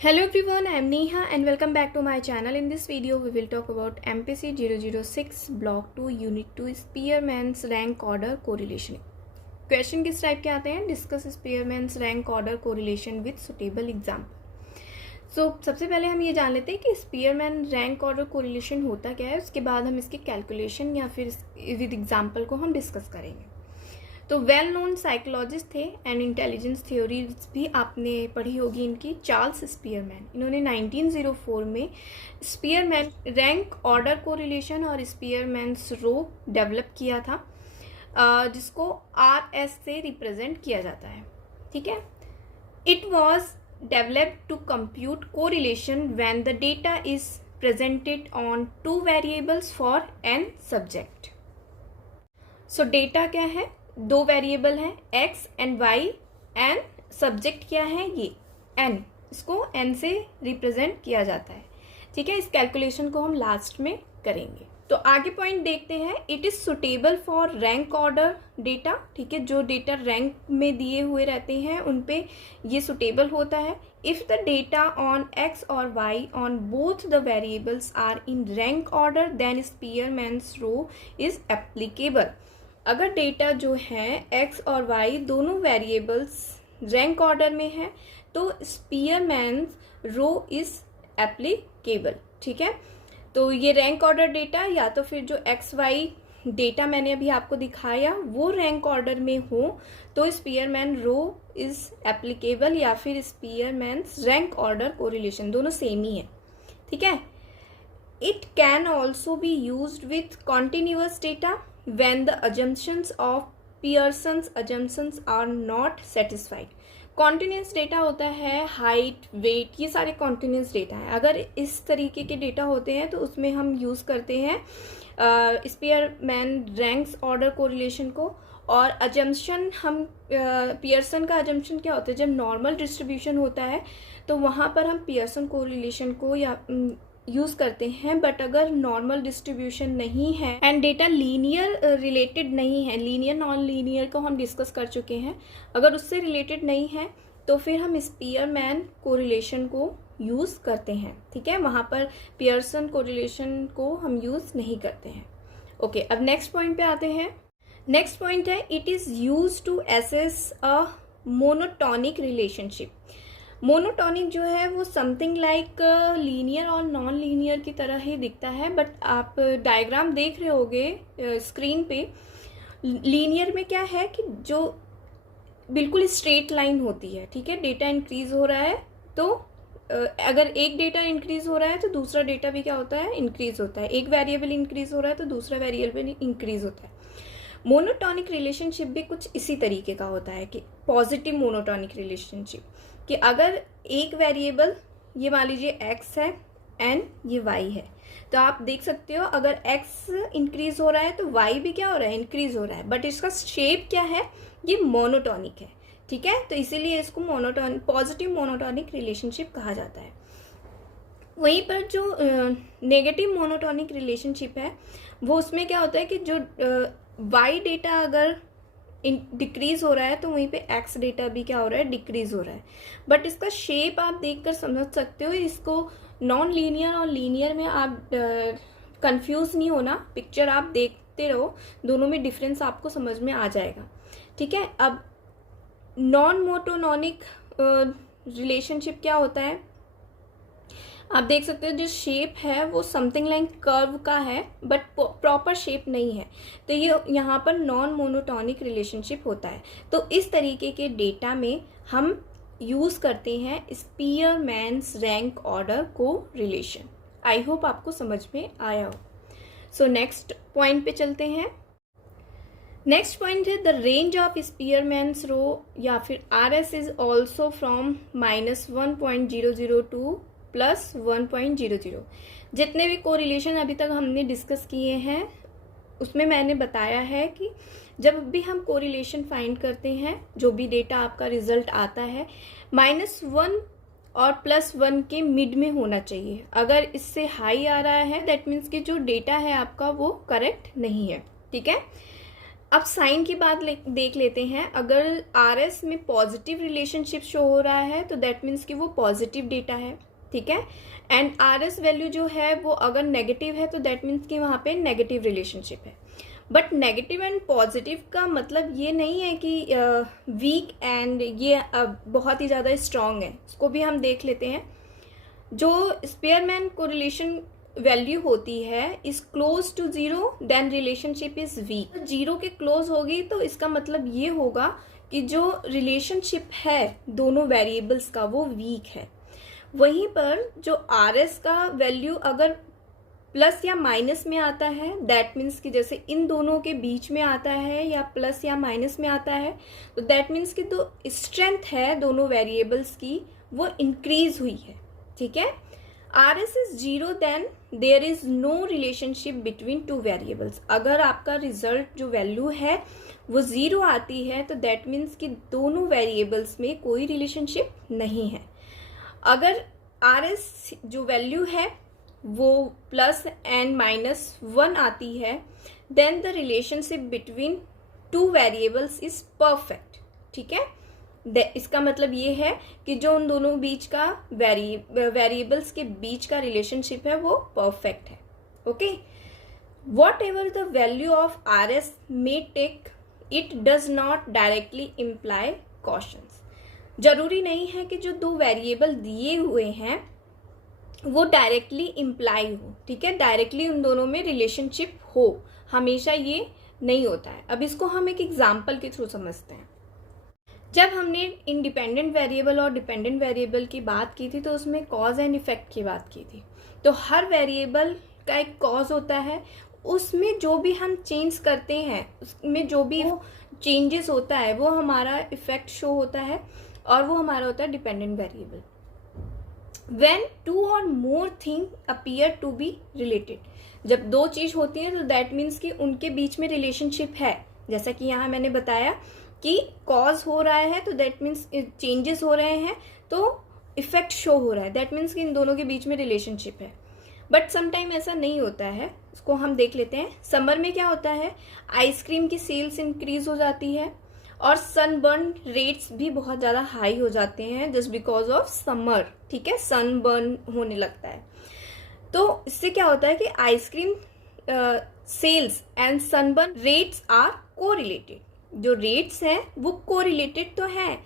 Hello everyone, I am Neha and welcome back to my channel. In this video, we will talk about MPC 006 Block 2 Unit 2 Spearman's Rank Order Correlation. Question किस type के आते हैं? Discuss Spearman's rank order correlation with suitable example. So सबसे पहले हम ये जान लेते हैं कि स्पीयरमैन रैंक ऑर्डर कोरिलेशन होता क्या है. उसके बाद हम इसके कैलकुलेशन या फिर विद एग्जाम्पल को हम डिस्कस करेंगे. तो वेल नोन साइकोलॉजिस्ट थे एंड इंटेलिजेंस थ्योरीज भी आपने पढ़ी होगी इनकी. चार्ल्स स्पीयरमैन, इन्होंने 1904 में स्पीयरमैन रैंक ऑर्डर कोरिलेशन और स्पीयरमैन्स रो डेवलप किया था, जिसको RS से रिप्रेजेंट किया जाता है. ठीक है. It was developed to compute correlation when the data is presented on two variables for an subject. So data क्या है? दो वेरिएबल हैं x and y and subject क्या है? ये n. इसको n से रिप्रेजेंट किया जाता है. ठीक है. इस कैलकुलेशन को हम लास्ट में करेंगे. तो आगे पॉइंट देखते हैं. It is suitable for rank order data. ठीक है. जो डेटा रैंक में दिए हुए रहते हैं उन पे ये सुटेबल होता है. If the data on x और y on both the variables are in rank order then Spearman's rho is applicable. अगर डेटा जो है x और y दोनों वेरिएबल्स रैंक ऑर्डर में है तो स्पीयरमैन्स रो इज एप्लीकेबल. ठीक है. तो ये रैंक ऑर्डर डेटा या तो फिर जो x y डेटा मैंने अभी आपको दिखाया वो रैंक ऑर्डर में हो तो स्पीयरमैन रो इज एप्लीकेबल या फिर स्पीयरमैन्स रैंक ऑर्डर कोरिलेशन दोनों सेम ही है. ठीक है. It can also be used with continuous data when the assumptions of Pearson's assumptions are not satisfied. Continuous data होता है, हाइट, वेट, ये सारे कॉन्टिन्यूस डेटा है. अगर इस तरीके के डेटा होते हैं तो उसमें हम यूज़ करते हैं स्पीयरमैन रैंक्स ऑर्डर कोरिलेशन को. और अजम्पशन हम पियर्सन का अजम्पशन क्या होता है? जब नॉर्मल डिस्ट्रीब्यूशन होता है तो वहाँ पर हम पियर्सन कोरिलेशन को या यूज़ करते हैं. बट अगर नॉर्मल डिस्ट्रीब्यूशन नहीं है एंड डेटा लीनियर रिलेटेड नहीं है, लीनियर नॉन लीनियर को हम डिस्कस कर चुके हैं, अगर उससे रिलेटेड नहीं है तो फिर हम स्पीयरमैन कोरिलेशन को यूज़ करते हैं. ठीक है. वहाँ पर पियर्सन कोरिलेशन को हम यूज़ नहीं करते हैं. ओके. अब नेक्स्ट पॉइंट पे आते हैं. नेक्स्ट पॉइंट है it is use to assess a monotonic relationship. Monotonic जो है वो समथिंग लाइक लीनियर और नॉन लीनियर की तरह ही दिखता है. बट आप डायग्राम देख रहे होगे स्क्रीन पे. लीनियर में क्या है कि जो बिल्कुल स्ट्रेट लाइन होती है. ठीक है. डेटा इंक्रीज हो रहा है तो अगर एक डेटा इंक्रीज हो रहा है तो दूसरा डेटा भी क्या होता है? इंक्रीज होता है. एक वेरिएबल इंक्रीज हो रहा है तो दूसरा वेरिएबल इंक्रीज होता है. मोनोटॉनिक रिलेशनशिप भी कुछ इसी तरीके का होता है कि पॉजिटिव मोनोटॉनिक रिलेशनशिप, कि अगर एक वेरिएबल ये मान लीजिए x है एंड ये y है तो आप देख सकते हो अगर x इंक्रीज हो रहा है तो y भी क्या हो रहा है? इंक्रीज हो रहा है. बट इसका शेप क्या है? ये मोनोटॉनिक है. ठीक है. तो इसीलिए इसको पॉजिटिव मोनोटॉनिक रिलेशनशिप कहा जाता है. वहीं पर जो नेगेटिव मोनोटॉनिक रिलेशनशिप है वो उसमें क्या होता है कि जो y डेटा अगर डिक्रीज हो रहा है तो वहीं पे x डेटा भी क्या हो रहा है? डिक्रीज हो रहा है. बट इसका शेप आप देखकर समझ सकते हो. इसको नॉन लीनियर और लीनियर में आप कंफ्यूज नहीं होना. पिक्चर आप देखते रहो, दोनों में डिफरेंस आपको समझ में आ जाएगा. ठीक है. अब नॉन मोनोटॉनिक रिलेशनशिप क्या होता है? आप देख सकते हो जो शेप है वो समथिंग लाइक कर्व का है बट प्रॉपर शेप नहीं है. तो ये यहाँ पर नॉन मोनोटॉनिक रिलेशनशिप होता है. तो इस तरीके के डेटा में हम यूज़ करते हैं स्पीयरमैन्स रैंक ऑर्डर को रिलेशन. आई होप आपको समझ में आया हो. सो नेक्स्ट पॉइंट पे चलते हैं. नेक्स्ट पॉइंट है द रेंज ऑफ स्पीयरमैन्स रो या फिर RS is also from -1.002 plus 1.00. जितने भी कोरिलेशन अभी तक हमने डिस्कस किए हैं उसमें मैंने बताया है कि जब भी हम कोरिलेशन फाइंड करते हैं, जो भी डेटा आपका रिजल्ट आता है, -1 और +1 के मिड में होना चाहिए. अगर इससे हाई आ रहा है दैट मीन्स कि जो डेटा है आपका वो करेक्ट नहीं है. ठीक है. अब साइन की बात देख लेते हैं। अगर आर एस में पॉजिटिव रिलेशनशिप शो हो रहा है तो दैट मीन्स कि वो पॉजिटिव डेटा है, ठीक है। एंड आर एस वैल्यू जो है वो अगर नेगेटिव है तो दैट मीन्स कि वहाँ पे नेगेटिव रिलेशनशिप है। बट नेगेटिव एंड पॉजिटिव का मतलब ये नहीं है कि वीक एंड ये बहुत ही ज़्यादा स्ट्रॉन्ग है। इसको भी हम देख लेते हैं। जो स्पेयरमैन कोरिलेशन वैल्यू होती है is close to zero then relationship is weak. Zero के क्लोज होगी तो इसका मतलब ये होगा कि जो रिलेशनशिप है दोनों वेरिएबल्स का वो वीक है। वहीं पर जो आर एस का वैल्यू अगर प्लस या माइनस में आता है दैट मीन्स कि जैसे इन दोनों के बीच में आता है या प्लस या माइनस में आता है तो दैट मीन्स कि जो स्ट्रेंथ है दोनों वेरिएबल्स की वो इंक्रीज हुई है, ठीक है। R S is zero then there is no relationship between two variables. अगर आपका रिजल्ट जो वैल्यू है वो जीरो आती है तो दैट मीन्स कि दोनों वेरिएबल्स में कोई रिलेशनशिप नहीं है। अगर आर एस जो वैल्यू है वो प्लस एंड माइनस 1 आती है then the relationship between two variables is perfect, ठीक है। इसका मतलब ये है कि जो उन दोनों बीच का वेरिएबल्स के बीच का रिलेशनशिप है वो परफेक्ट है, okay. Whatever the value of R S may take it does not directly imply causations. जरूरी नहीं है कि जो दो वेरिएबल दिए हुए हैं वो डायरेक्टली इम्प्लाई हो, ठीक है, डायरेक्टली उन दोनों में रिलेशनशिप हो, हमेशा ये नहीं होता है। अब इसको हम एक एग्जाम्पल के थ्रू समझते हैं। जब हमने इंडिपेंडेंट वेरिएबल और डिपेंडेंट वेरिएबल की बात की थी तो उसमें कॉज एंड इफेक्ट की बात की थी। तो हर वेरिएबल का एक कॉज होता है, उसमें जो भी हम चेंज करते हैं उसमें जो भी चेंजेस होता है वो हमारा इफेक्ट शो होता है और वो हमारा होता है dependent variable. When two or more things appear to be related, जब दो चीज होती हैं तो दैट मीन्स कि उनके बीच में रिलेशनशिप है। जैसा कि यहाँ मैंने बताया कि कॉज हो रहा है तो दैट मीन्स चेंजेस हो रहे हैं तो इफेक्ट शो हो रहा है, दैट मीन्स कि इन दोनों के बीच में रिलेशनशिप है। बट समटाइम ऐसा नहीं होता है, उसको हम देख लेते हैं। समर में क्या होता है, आइसक्रीम की सेल्स इंक्रीज हो जाती है और सनबर्न रेट्स भी बहुत ज़्यादा हाई हो जाते हैं जस्ट बिकॉज ऑफ समर, ठीक है, सनबर्न होने लगता है। तो इससे क्या होता है कि ice cream sales and sunburn rates are correlated. जो रेट्स हैं वो कोरिलेटेड तो हैं।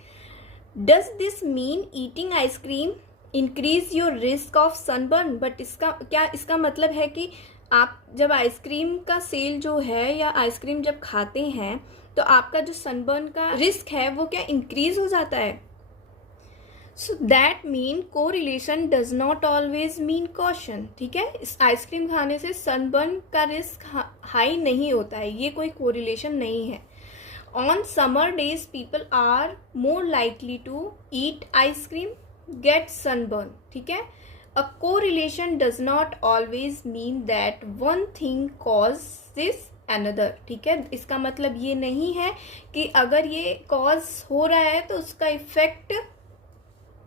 Does this mean eating ice cream increase your risk of sunburn? But इसका मतलब है कि आप जब आइसक्रीम का सेल जो है या आइसक्रीम जब खाते हैं तो आपका जो सनबर्न का रिस्क है वो क्या इंक्रीज हो जाता है। So that mean correlation does not always mean caution, ठीक है। इस आइसक्रीम खाने से सनबर्न का रिस्क हाई नहीं होता है, ये कोई कोरिलेशन नहीं है। On summer days people are more likely to eat ice cream get sunburn, ठीक है। A correlation does not always mean that one thing cause this another, ठीक है। इसका मतलब ये नहीं है कि अगर ये कॉज हो रहा है तो उसका इफेक्ट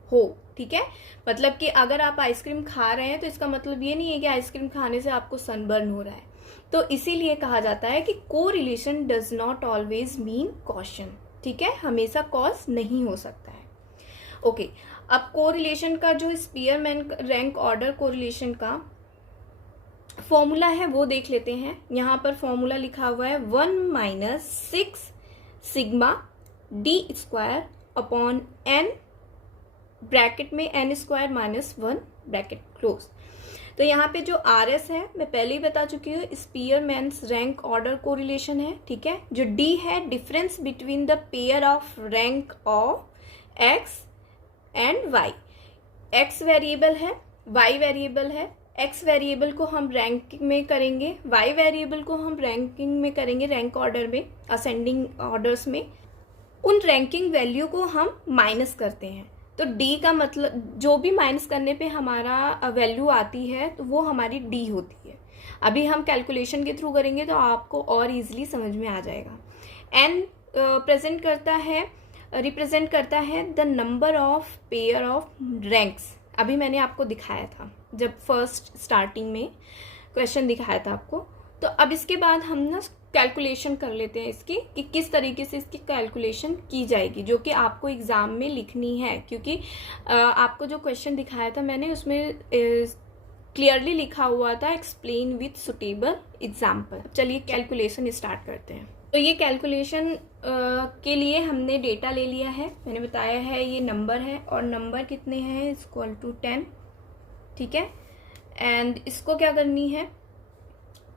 हो, ठीक है। मतलब कि अगर आप आइसक्रीम खा रहे हैं तो इसका मतलब ये नहीं है कि आइसक्रीम खाने से आपको सनबर्न हो रहा है। तो इसीलिए कहा जाता है कि correlation does not always mean caution, ठीक है, हमेशा कॉज नहीं हो सकता है। ओके, अब कोरिलेशन का जो स्पीयरमैन रैंक ऑर्डर कोरिलेशन का फॉर्मूला है वो देख लेते हैं। यहाँ पर फॉर्मूला लिखा हुआ है 1 - 6 sigma d² upon n bracket में n² - 1 ब्रैकेट क्लोज। तो यहाँ पे जो आर एस है मैं पहले ही बता चुकी हूँ, स्पीयरमैन्स रैंक ऑर्डर कोरिलेशन है, ठीक है। जो डी है difference between the pair of rank of X and Y. X variable है, वाई वेरिएबल है। एक्स वेरिएबल को हम रैंकिंग में करेंगे, वाई वेरिएबल को हम रैंकिंग में करेंगे, रैंक ऑर्डर में, असेंडिंग ऑर्डर्स में। उन रैंकिंग वैल्यू को हम माइनस करते हैं। तो डी का मतलब जो भी माइनस करने पे हमारा वैल्यू आती है तो वो हमारी डी होती है। अभी हम कैलकुलेशन के थ्रू करेंगे तो आपको और इजीली समझ में आ जाएगा। एन रिप्रेजेंट करता है the number of pair of ranks. अभी मैंने आपको दिखाया था जब फर्स्ट स्टार्टिंग में क्वेश्चन दिखाया था आपको। तो अब इसके बाद हम ना कैलकुलेशन कर लेते हैं इसकी कि किस तरीके से इसकी कैलकुलेशन की जाएगी, जो कि आपको एग्ज़ाम में लिखनी है, क्योंकि आपको जो क्वेश्चन दिखाया था मैंने उसमें क्लियरली लिखा हुआ था एक्सप्लेन विथ सुटेबल एग्जाम्पल। चलिए कैलकुलेशन स्टार्ट करते हैं। तो ये कैलकुलेशन के लिए हमने डेटा ले लिया है, मैंने बताया है ये नंबर है और नंबर कितने हैं इक्वल टू 10, ठीक है। एंड इसको क्या करनी है,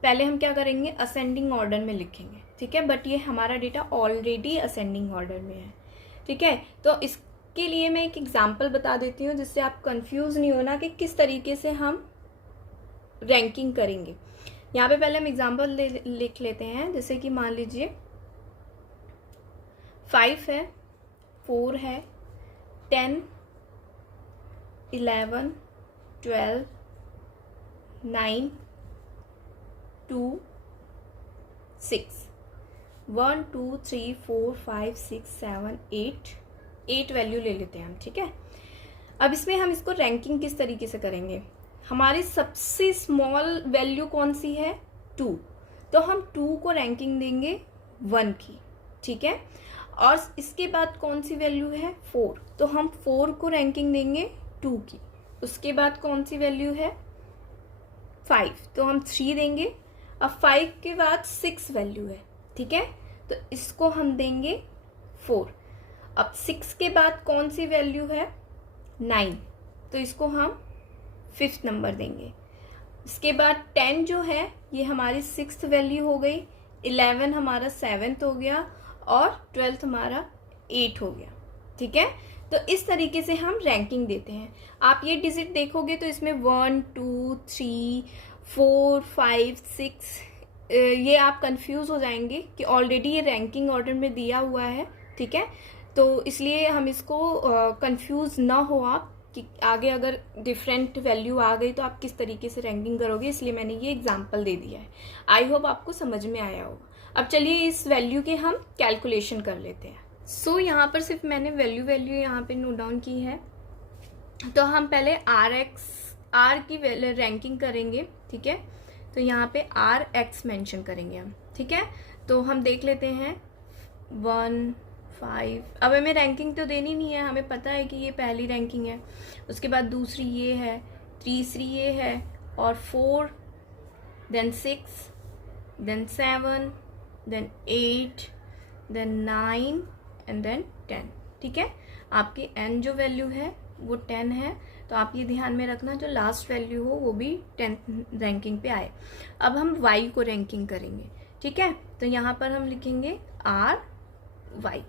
पहले हम क्या करेंगे असेंडिंग ऑर्डर में लिखेंगे, ठीक है। बट ये हमारा डेटा ऑलरेडी असेंडिंग ऑर्डर में है, ठीक है। तो इसके लिए मैं एक एग्जांपल बता देती हूँ जिससे आप कंफ्यूज नहीं होना कि किस तरीके से हम रैंकिंग करेंगे। यहाँ पे पहले हम एग्जांपल लिख लेते हैं, जैसे कि मान लीजिए 5 है, 4 है, 10, 11, 12, 9, 2, 6, 1 2 3 4 5 6 7 8 वैल्यू ले लेते हैं हम, ठीक है। अब इसमें हम इसको रैंकिंग किस तरीके से करेंगे, हमारी सबसे स्मॉल वैल्यू कौन सी है 2, तो हम 2 को रैंकिंग देंगे 1 की, ठीक है। और इसके बाद कौन सी वैल्यू है 4, तो हम 4 को रैंकिंग देंगे 2 की। उसके बाद कौन सी वैल्यू है 5, तो हम 3 देंगे। अब 5 के बाद 6 वैल्यू है, ठीक है, तो इसको हम देंगे 4। अब 6 के बाद कौन सी वैल्यू है 9, तो इसको हम 5th नंबर देंगे। इसके बाद 10 जो है ये हमारी 6th वैल्यू हो गई, 11 हमारा 7th हो गया और 12th हमारा 8 हो गया, ठीक है। तो इस तरीके से हम रैंकिंग देते हैं। आप ये डिजिट देखोगे तो इसमें 1 2 3 4 5 6 ये आप कंफ्यूज हो जाएंगे कि ऑलरेडी ये रैंकिंग ऑर्डर में दिया हुआ है, ठीक है। तो इसलिए हम इसको कंफ्यूज ना हो आप कि आगे अगर डिफरेंट वैल्यू आ गई तो आप किस तरीके से रैंकिंग करोगे, इसलिए मैंने ये एग्जांपल दे दिया है। आई होप आपको समझ में आया होगा। अब चलिए इस वैल्यू के हम कैलकुलेशन कर लेते हैं। सो यहाँ पर सिर्फ मैंने वैल्यू यहाँ पे नोट डाउन की है। तो हम पहले आर की रैंकिंग करेंगे, ठीक है। तो यहाँ पे RX मेंशन करेंगे हम, ठीक है। तो हम देख लेते हैं 1 5, अब हमें रैंकिंग तो देनी नहीं है, हमें पता है कि ये पहली रैंकिंग है। उसके बाद दूसरी ये है, तीसरी ये है और 4, then 6, then 7, then 8, then 9 and then 10, ठीक है। आपकी n जो वैल्यू है वो 10 है, तो आप ये ध्यान में रखना जो लास्ट वैल्यू हो वो भी 10th रैंकिंग पे आए। अब हम y को रैंकिंग करेंगे, ठीक है। तो यहाँ पर हम लिखेंगे RY,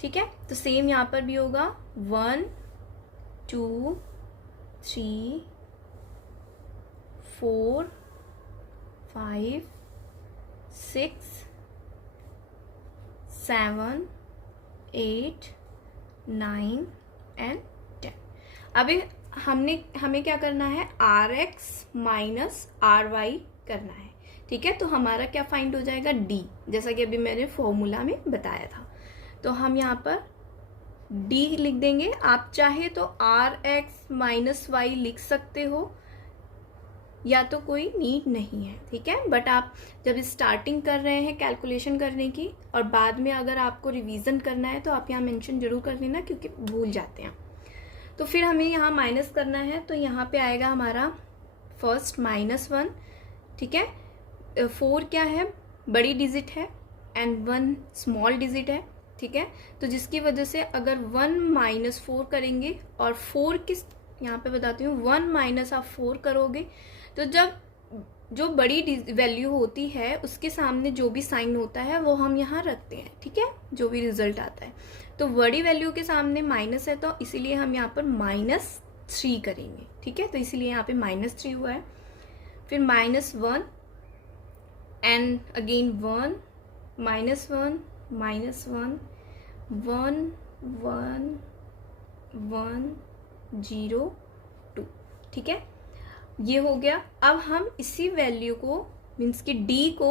ठीक है। तो सेम यहाँ पर भी होगा 1 2 3 4 5 6 7 8 9 एंड 10। अभी हमें क्या करना है RX माइनस RY करना है, ठीक है। तो हमारा क्या फाइंड हो जाएगा D, जैसा कि अभी मैंने फॉर्मूला में बताया था। तो हम यहाँ पर D लिख देंगे। आप चाहे तो RX माइनस Y लिख सकते हो, या तो कोई नीड नहीं है, ठीक है। बट आप जब स्टार्टिंग कर रहे हैं कैलकुलेशन करने की और बाद में अगर आपको रिवीजन करना है तो आप यहाँ मेंशन जरूर कर लेना, क्योंकि भूल जाते हैं। तो फिर हमें यहाँ माइनस करना है, तो यहाँ पे आएगा हमारा फर्स्ट -1, ठीक है। 4 क्या है बड़ी डिजिट है एंड 1 स्मॉल डिजिट है, ठीक है। तो जिसकी वजह से अगर 1 - 4 करेंगे और 4 किस यहाँ पे बताती हूँ 1 माइनस आप 4 करोगे, तो जब जो बड़ी वैल्यू होती है उसके सामने जो भी साइन होता है वो हम यहाँ रखते हैं, ठीक है, जो भी रिजल्ट आता है। तो बड़ी वैल्यू के सामने माइनस है तो इसीलिए हम यहाँ पर -3 करेंगे, ठीक है। तो इसीलिए यहाँ पे -3 हुआ है। फिर -1 एंड अगेन 1 -1 -1 1 1 1 0 2, ठीक है, ये हो गया। अब हम इसी वैल्यू को मीन्स कि D को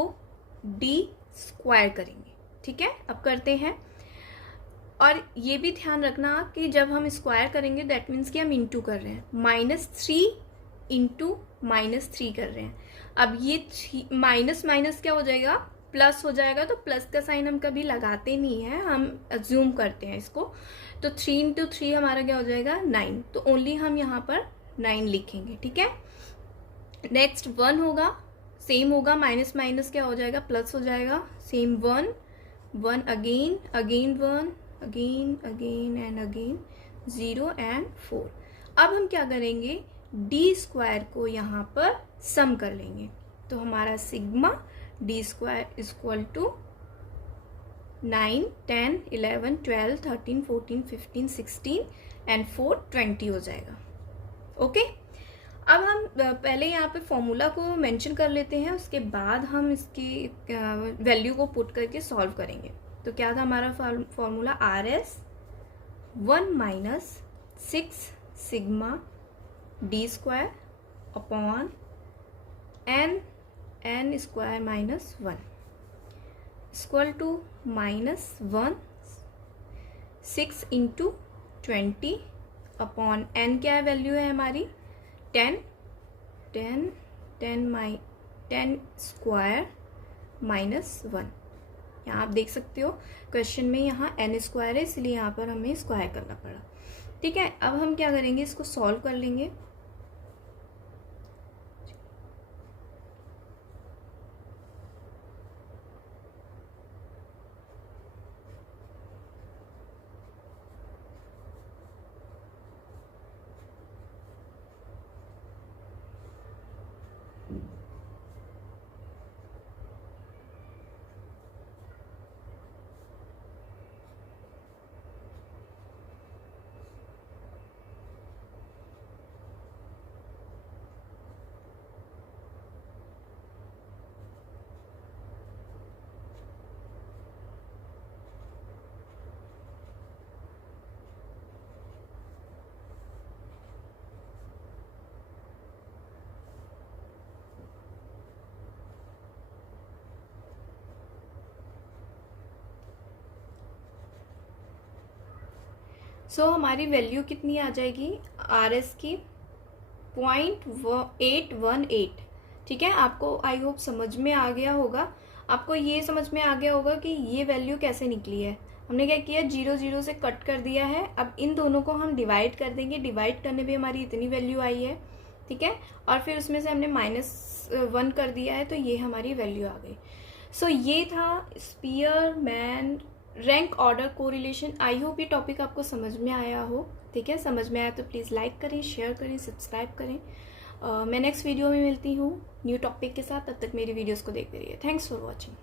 D स्क्वायर करेंगे, ठीक है। अब करते हैं, और ये भी ध्यान रखना कि जब हम स्क्वायर करेंगे दैट मीन्स कि हम इंटू कर रहे हैं, -3 इंटू -3 कर रहे हैं। अब ये माइनस माइनस क्या हो जाएगा प्लस हो जाएगा तो प्लस का साइन हम कभी लगाते नहीं है, हम अज्यूम करते हैं इसको। तो 3 इंटू 3 हमारा क्या हो जाएगा 9, तो ओनली हम यहाँ पर 9 लिखेंगे, ठीक है। नेक्स्ट 1 होगा, सेम होगा, माइनस माइनस क्या हो जाएगा प्लस हो जाएगा, same 1 1 again again 1 again again and again 0 and 4। अब हम क्या करेंगे, डी स्क्वायर को यहाँ पर सम कर लेंगे, तो हमारा sigma D square equal to 9 10 11 12 13 14 15 16 and 4 20 हो जाएगा। ओके, अब हम पहले यहाँ पे फॉर्मूला को मेंशन कर लेते हैं, उसके बाद हम इसकी वैल्यू को पुट करके सॉल्व करेंगे। तो क्या था हमारा formula, R S 1 minus 6 sigma D square upon N square minus 1 equal to -1 6 into 20 upon N क्या वैल्यू है हमारी 10 स्क्वायर माइनस 1। यहाँ आप देख सकते हो क्वेश्चन में यहाँ एन स्क्वायर है, इसलिए यहाँ पर हमें स्क्वायर करना पड़ा, ठीक है। अब हम क्या करेंगे, इसको सॉल्व कर लेंगे। सो हमारी वैल्यू कितनी आ जाएगी आर एस की 0.818, ठीक है। आपको आई होप समझ में आ गया होगा, आपको ये समझ में आ गया होगा कि ये वैल्यू कैसे निकली है। हमने क्या किया, 0 0 से कट कर दिया है, अब इन दोनों को हम डिवाइड कर देंगे, डिवाइड करने पे हमारी इतनी वैल्यू आई है, ठीक है। और फिर उसमें से हमने -1 कर दिया है, तो ये हमारी वैल्यू आ गई। सो ये था Spearman rank order correlation. I hope ये टॉपिक आपको समझ में आया हो, ठीक है। समझ में आया तो प्लीज़ लाइक करें, शेयर करें, सब्सक्राइब करें। मैं नेक्स्ट वीडियो में मिलती हूँ न्यू टॉपिक के साथ, तब तक मेरी वीडियोस को देखते रहिए। Thanks for watching.